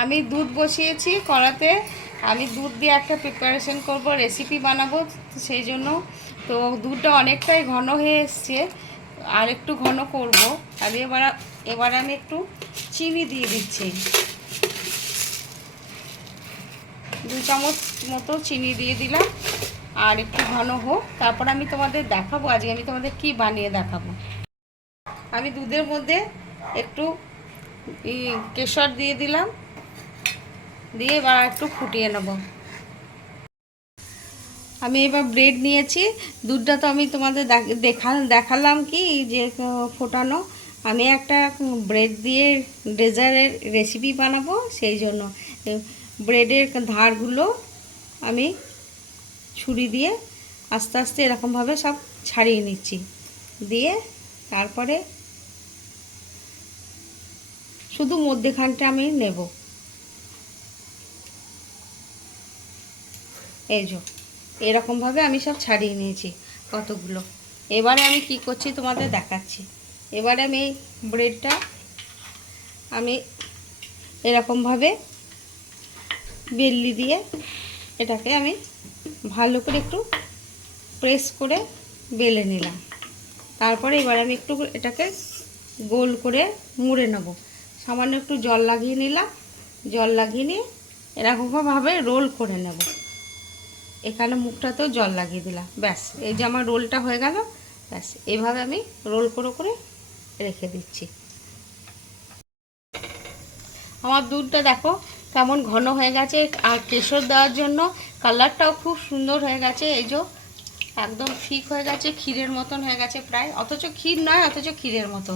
আমি দুধ বসিয়েছি কড়াতে। আমি দুধ দিয়ে একটা প্রিপারেশন করব, রেসিপি বানাবো। সেই জন্য তো দুধটা অনেকটাই ঘন হয়ে এসছে, আর একটু ঘন করব। আর এবার আমি একটু চিনি দিয়ে দিচ্ছি, 2 চামচ মতো চিনি দিয়ে দিলাম। আর একটু ঘন হোক, তারপর আমি তোমাদের দেখাবো আজকে আমি তোমাদের কি বানিয়ে দেখাবো। আমি দুধের মধ্যে একটু কেশর দিয়ে দিলাম, দিয়ে এবার একটু ফুটিয়ে নেব। আমি এবার ব্রেড নিয়েছি। দুধটা তো আমি তোমাদের দেখালাম কি যে ফোটানো। আমি একটা ব্রেড দিয়ে ডেজার্টের রেসিপি বানাবো, সেই জন্য ব্রেডের ধারগুলো আমি ছুরি দিয়ে আস্তে আস্তে এরকমভাবে সব ছাড়িয়ে নিচ্ছি। দিয়ে তারপরে শুধু মধ্যেখানটা আমি নেব। এই যে এরকমভাবে আমি সব ছাড়িয়ে নিয়েছি কতগুলো। এবারে আমি কি করছি তোমাদের দেখাচ্ছি। এবারে আমি ব্রেডটা আমি এরকমভাবে বেলনি দিয়ে এটাকে আমি ভালো করে একটু প্রেস করে বেলে নিলাম। তারপরে এবার আমি একটু এটাকে গোল করে মুড়ে নেব। সামান্য একটু জল লাগিয়ে নিলাম, জল লাগিয়ে নিয়ে এরকমভাবে রোল করে নেব। এখানে মুখটাতেও জল লাগিয়ে দিলাম, ব্যাস। এই যে আমার রোলটা হয়ে গেল, ব্যাস। এইভাবে আমি রোল করে করে রেখে দিচ্ছি। আমার দুধটা দেখো কেমন ঘন হয়ে গেছে, আর কেশর দেওয়ার জন্য কালারটাও খুব সুন্দর হয়ে গেছে। এই যে একদম ঠিক হয়ে গেছে, ক্ষীরের মতন হয়ে গেছে প্রায়, অথচ ক্ষীর নয়, অথচ ক্ষীরের মতো।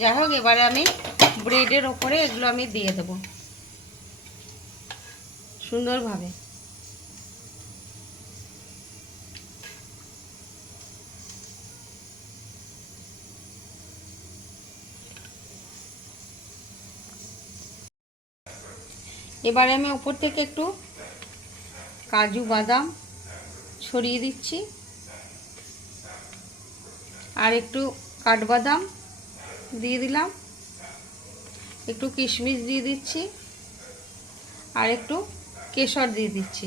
যাই হোক, এবারে আমি ব্রেডের ওপরে এগুলো আমি দিয়ে দেবো সুন্দরভাবে। এবারে আমি উপর থেকে একটু কাজু বাদাম ছড়িয়ে দিচ্ছি, আর একটু কাঠবাদাম দিয়ে দিলাম, একটু কিশমিশ দিয়ে দিচ্ছি, আর একটু কেশর দিয়ে দিচ্ছি।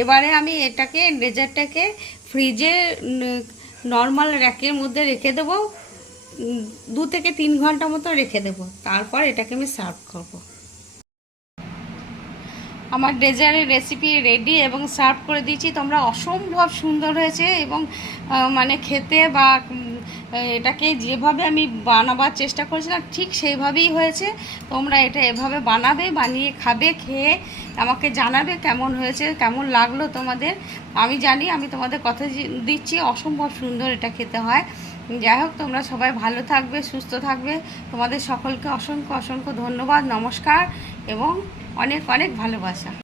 এবারে আমি এটাকে ডেজার্টটাকে ফ্রিজে নর্মাল র্যাকের মধ্যে রেখে দেবো, 2 থেকে 3 ঘন্টা মতো রেখে দেবো। তারপর এটাকে আমি সার্ভ করব। আমার ডেজার্টের রেসিপি রেডি এবং সার্ভ করে দিয়েছি। তোমরা অসম্ভব সুন্দর হয়েছে, এবং মানে খেতে বা এটাকে যেভাবে আমি বানাবার চেষ্টা করেছিলাম ঠিক সেইভাবেই হয়েছে। তোমরা এটা এভাবে বানাবে, বানিয়ে খাবে, খেয়ে আমাকে জানাবে কেমন হয়েছে, কেমন লাগলো তোমাদের। আমি জানি, আমি তোমাদের কথা দিচ্ছি, অসম্ভব সুন্দর এটা খেতে হয়। যাই হোক, তোমরা সবাই ভালো থাকবে, সুস্থ থাকবে। তোমাদের সকলকে অসংখ্য অসংখ্য ধন্যবাদ, নমস্কার এবং অনেক অনেক ভালোবাসা।